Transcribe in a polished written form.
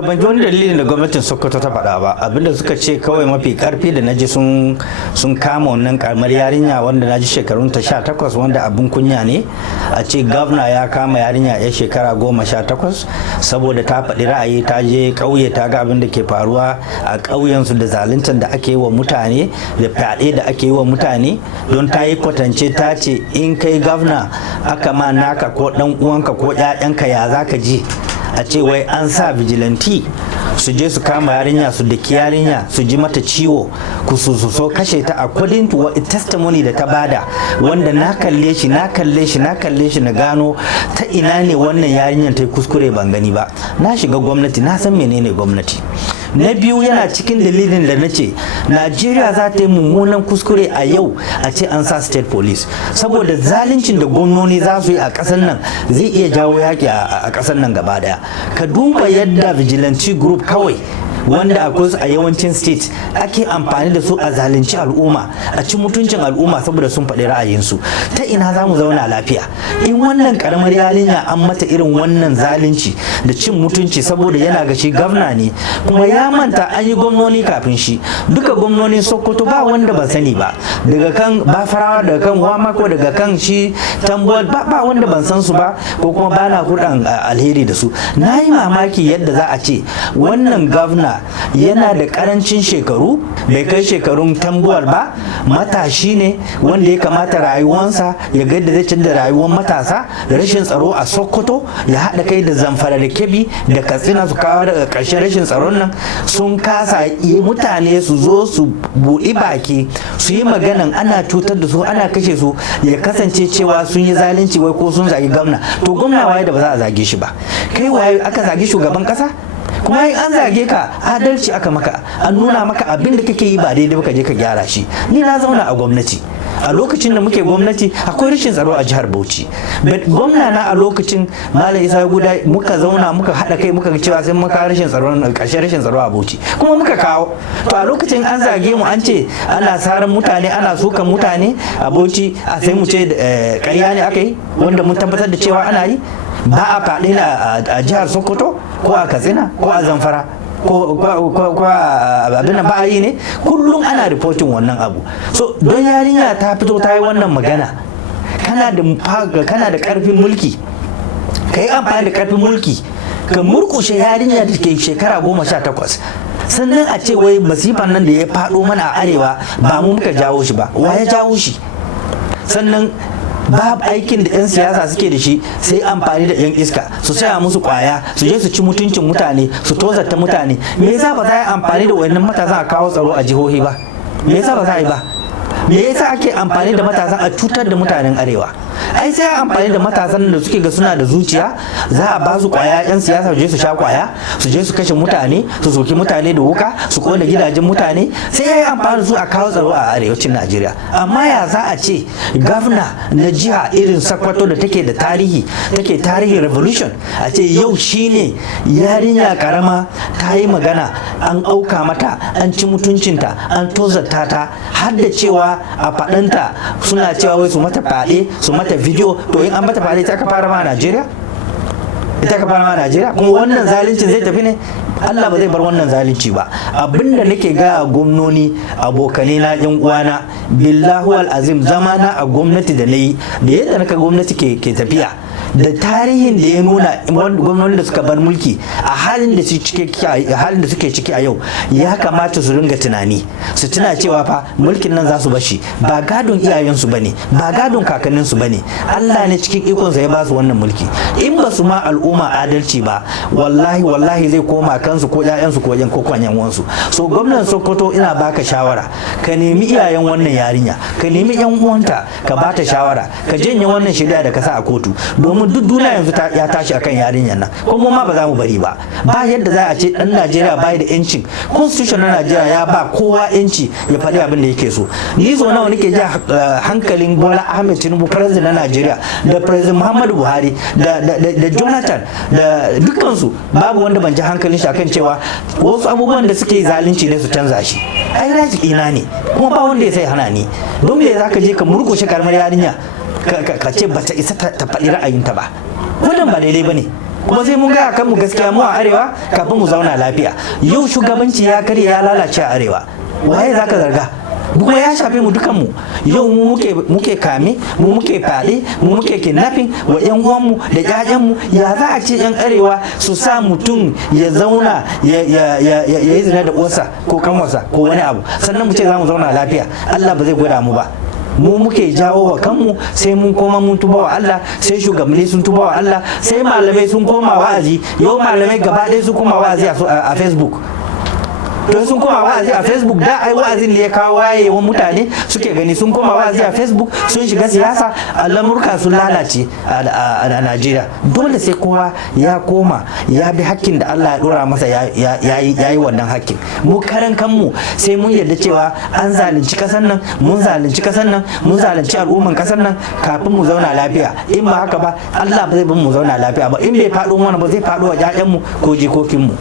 to ban ji wani dalilin da gwamnatin Sokoto ta faɗa ba, abinda suka ce kawai mafi karfi da naji sun kama wannan karamar yarinya wanda naji shekarun ta 18, wanda abin kunya ne a ce gwamna ya kama yarinya ya shekara 18 saboda ta faɗi ra'ayi, ta je ƙauye ta ga abin da ke faruwa a ƙauyensu da zaluntar da ake yi wa mutane da fyaɗe da ake yi wa mutane, don ta yi kwatance ta ce in kai gwamna aka ma naka ko ɗan uwanka ko ƴaƴanka ya za ka ji a ce wai an sa vigilanti su je su kama yarinya su daki yarinya su ji mata ciwo ku so kashe ta according to testimony da ta bada, wanda na kalle shi na gano ta ina ne wannan yarinyar ta yi kuskure ban gani ba. Na shiga gwamnati na san menene gwamnati. Na biyu yana cikin dalilin da na ce Najeriya za ta yi mummunan kuskure a yau a ce an sa state police, saboda zaluncin da gwamnoni za su yi a ƙasar nan zai iya jawo yaƙi a ƙasar nan gaba daya. Ka duba yadda vigilante group kawai wanda akwai a yawancin state ake amfani da su a zalunci al'umma, a ci mutuncin al'umma saboda sun faɗi ra'ayinsu. Ta ina za mu zauna lafiya in wannan karamar yarinya an mata irin wannan zalunci da cin mutunci saboda yana ga shi gwamna ne, kuma ya manta an yi gwamnoni kafin shi. Duka gwamnonin Sokoto ba wanda ban sani ba, daga kan Bafarawa, daga kan Wamako, daga kan shi Tambuwal, ba wanda ban san su ba ko kuma bana hurɗan alheri da su. Na yi mamaki yadda za a ce wannan gwamna yana da karancin shekaru, bai kai shekarun Tambuwal ba, matashi ne wanda ya kamata rayuwansa ya ga yadda zai canza rayuwar matasa. Rashin tsaro a Sokoto ya haɗa kai da Zamfara da Kebbi da Katsina su kawo daga ƙarshen rashin tsaron nan, sun kasa yi mutane su zo su buɗi baki su yi maganan ana cutar da su ana kashe su, ya kasance cewa sun yi zalunci wai ko sun zagi gwamna. To gwamna waye da ba za a zage shi ba? Kai waye aka zagi shugaban ƙasa? Kuma in an zage ka adalci aka maka, an nuna maka abin da kake yi ba daidai ba ka je ka gyara shi. Ni na zauna a gwamnati, a lokacin da muke gwamnati akwai rashin tsaro a jihar Bauchi, gwamna na a lokacin Malam Isa Guda muka zauna muka haɗa kai muka cewa sai muka rashin tsaro, ƙarshen rashin tsaro a Bauchi kuma muka kawo. To a lokacin an zage mu an ce ana saran mutane ana sukan mutane a Bauchi, a sai mu ce ƙarya ne aka yi wanda mun tabbatar da cewa ana yi. Ba a faɗi a jihar Sokoto ko a Katsina ko a Zamfara ko abin da ba a yi ne, kullum ana reporting wannan abu. So don yarinya ta fito ta yi wannan magana, kana da karfin mulki, ka yi amfani da karfin mulki ka murkushe yarinya da ke shekara 18, sannan a ce wai masifan nan da ya faɗo mana a arewa ba mu muka jawo shi ba, wa ya jawo shi? Sannan babu aikin da 'yan siyasa suke da shi sai amfani da 'yan iska, su saya musu kwaya, su je su ci mutuncin mutane, su tozarta mutane. Me yasa ba za a yi amfani da wannan matasa a kawo tsaro a jihohi ba? Me yasa ba za a yi ba? Me yasa ake amfani da matasa a cutar da mutanen arewa? Ai sai amfani da matasan da suke ga suna da zuciya, za a ba su kwaya, 'yan siyasa su je su sha kwaya, su je su kashe mutane, su soki mutane da wuka, su kona gidajen mutane, sai ya yi amfani da su a kawo tsaro a arewacin Najeriya. Amma ya za a ce gwamna na jiha irin Sokoto da take da tarihi, take tarihin revolution, a ce yau shine yarinya karama ta yi magana an auka mata, an ci mutuncinta, an tozarta ta, har da cewa a faɗanta suna cewa wai su mata faɗe, su mata video. To in an mata faɗe ita ka fara ma Najeriya? Ita ka fara ma Najeriya? Kuma wannan zaluncin zai tafi ne? Allah ba zai bar wannan zalunci ba. Abinda nake ga gwamnoni abokanai na yan uwana, billahu azim, zamana a gwamnati da nayi da yadda naka gwamnati ke tafiya, da tarihin da ya nuna gwamnoni da suka bar mulki a halin da suke ciki a yau, ya kamata su ringa tunani, su tuna cewa fa mulkin nan za su bashi, ba gadon iyayensu bane, ba gadon kakanninsu bane. Allah ne cikin ikonsa ya ba su wannan mulki. In ba su ma al'umma adalci ba, wallahi zai koma kansu ko ƴaƴansu ko yan kokon wansu. So gwamnan Sokoto ina baka shawara, ka nemi iyayen wannan yarinya, ka nemi yan uwanta, ka bata shawara, ka janye wannan shari'a da ka sa a kotu, domin duk duniya yanzu ya tashi akan yarinyar nan, kuma ma ba za mu bari ba. Ba yadda za a ce dan Najeriya bai da yancin, constitution na Najeriya ya ba kowa yanci ya faɗi abin da yake so. Ni so nawa nake ji hankalin Bola Ahmed Tinubu, president na Najeriya, da president Muhammadu Buhari, da Jonathan, da dukkansu babu wanda ban ji hankalin shi akan cewa wasu abubuwan da suke zalunci ne su canza shi. Ai raji ina ne, kuma ba wanda ya sai hana ni. Don me za ka je ka murkushe karamar yarinya ka ce bata isa ta faɗi ra'ayinta ba? Wannan ba daidai ba ne. kuma sai mun gaya kanmu gaskiya mu a arewa kafin mu zauna lafiya. Yau shugabanci ya karya ya lalace a arewa, waye zaka zarga? kuma ya shafe mu dukan mu. Yau mu muke kame, mu muke fade, mu muke kidnapping wa yan uwanmu da ƴaƴanmu. Ya za a ce yan arewa su sa mutum ya zauna ya yi zina da uwarsa ko kanwarsa ko wani abu, sannan mu ce za mu zauna lafiya? Allah ba zai gwada mu ba. Mu muke jawo wa kanmu, sai mun koma mun tuba wa Allah, sai shugabanni sun tuba wa Allah, sai malamai sun koma wa'azi. Yau malamai gaba ɗaya su koma wa'azi a Facebook. Don sun koma wa'azi a Facebook, da ai wa'azin ne ya kawo wayewan mutane suke gani. Sun koma wa'azi a Facebook, sun shiga siyasa, al'amurka sun lalace a Najeriya. Dole sai kowa ya koma ya bi hakkin da Allah ya dora masa, ya yi wannan hakkin. Mu karan kanmu sai mun yarda cewa an zalunci kasar nan, mun zalunci kasar nan, mun zalunci al'umman kasar nan kafin mu zauna lafiya. In ba haka ba, Allah ba zai bar mu zauna lafiya ba. In bai faɗo mana ba, zai faɗo wa 'ya'yanmu ko jikokinmu.